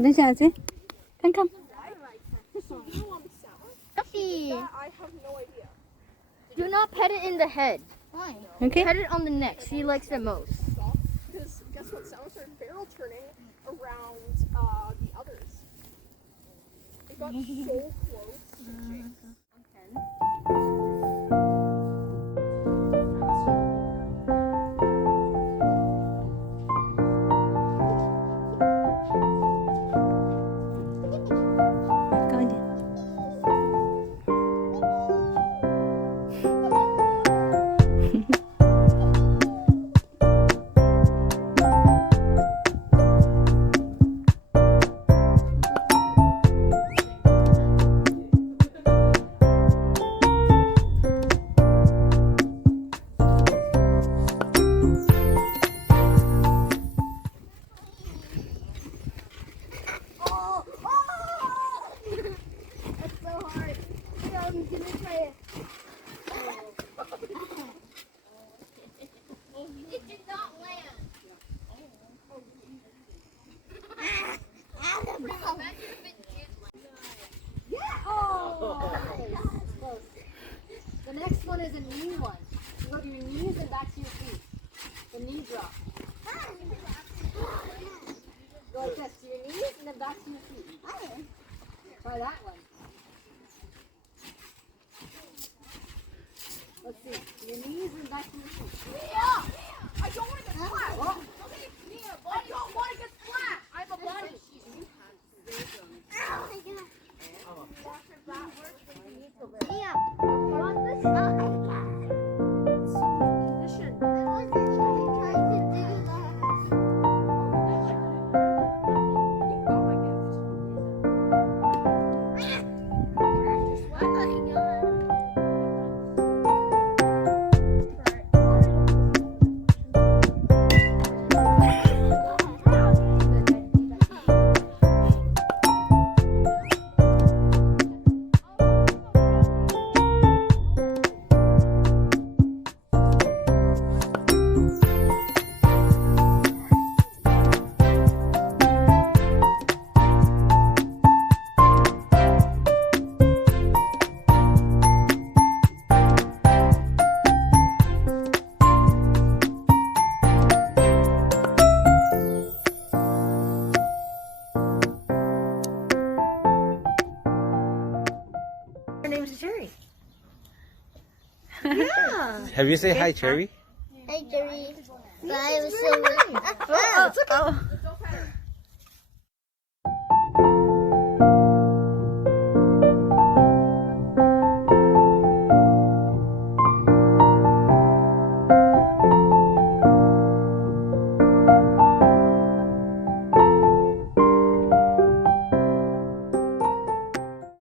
等一下子，看看。Puppy. Do not pet it in the head. Why? Okay. Pet it on the neck. She likes it most. Because guess what? Sounds are barrel turning around the others. It got so close to Jake. The next one is a knee one. You go to your knees and back to your feet. The knee drop. Go like this, to your knees and then back to your feet. Try that one. Let's see. Your knees and back to your feet. I don't want to get splashed. I don't want to get splashed. I'm a bunny. Her name's Cherry. Yeah. Have you say hi, Cherry? Hi, Jerry. Bye. I'm so